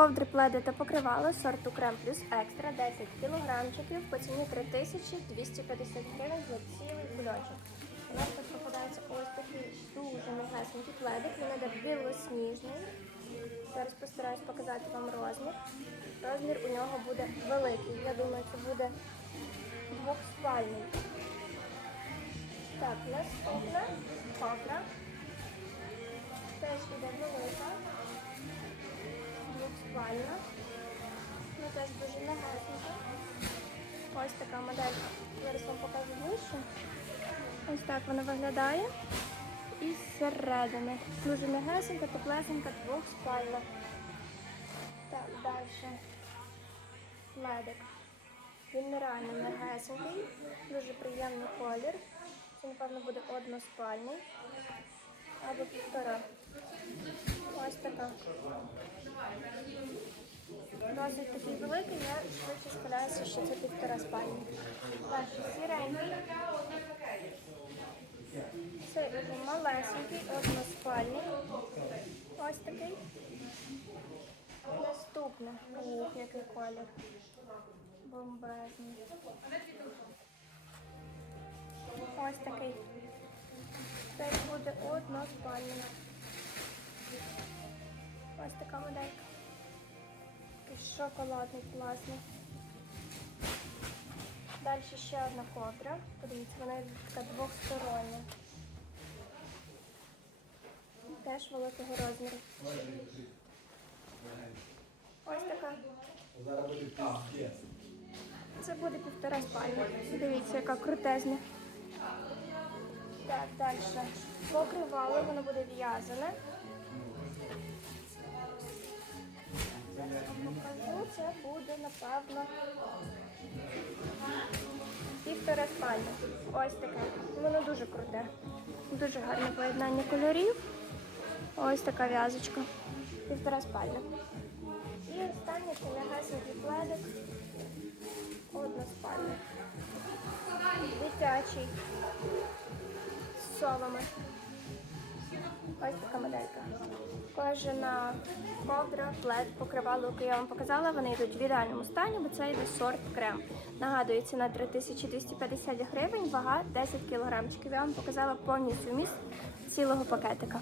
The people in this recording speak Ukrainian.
Ковдри пледи та покривала сорту крем плюс екстра 10 кілограмчиків по ціні 3250 гривень за цілий кульочок. У нас тут попадається ось такий дуже м'ягесенький пледик, він іде білосніжний. Зараз постараюсь показати вам розмір. Розмір у нього буде великий. Я думаю, це буде двохспальний. Так, наступна ковдра. Теж іде велика двохспальна. Ну теж дуже легесенька. Ось така моделька. Зараз вам покажу ближче. Ось так вона виглядає. І зсередини. Дуже м'ягесенька, теплесенька, двохспальна. Так, далі. Ледик. Він нереально м'ягесенький, дуже приємний колір. Це, напевно, буде односпальний або півтора. Ось така. Досить такий великий, я швидше схиляюся, що це півтора спальні. Далі сіренький. Це малесенький, односпальний. Ось такий. Наступне. Ух, який колір. Бомбезний. Ось такий. Це буде односпальний. Така моделька. Шоколадний, класний. Далі ще одна ковдра. Подивіться, вона така двохстороння. Теж великого розміру. Ось така. Це буде півтора спальня. Дивіться, яка крутезна. Так, далі. Покривало, воно буде в'язане. Покажу, це буде, напевно, півтора спальня. Ось таке. Воно дуже круте. Дуже гарне поєднання кольорів. Ось така в'язочка. Півтора спальня. І останнє це легасенький пледик. Односпальний. Дитячий. З совами. Ось така моделька. Кожна ковдра, плед, покривало, яке я вам показала, вони йдуть в ідеальному стані, бо це йде сорт крем. Нагадую, ціна 3250 гривень, вага 10 кілограмчиків. Я вам показала повністю вміст цілого пакетика.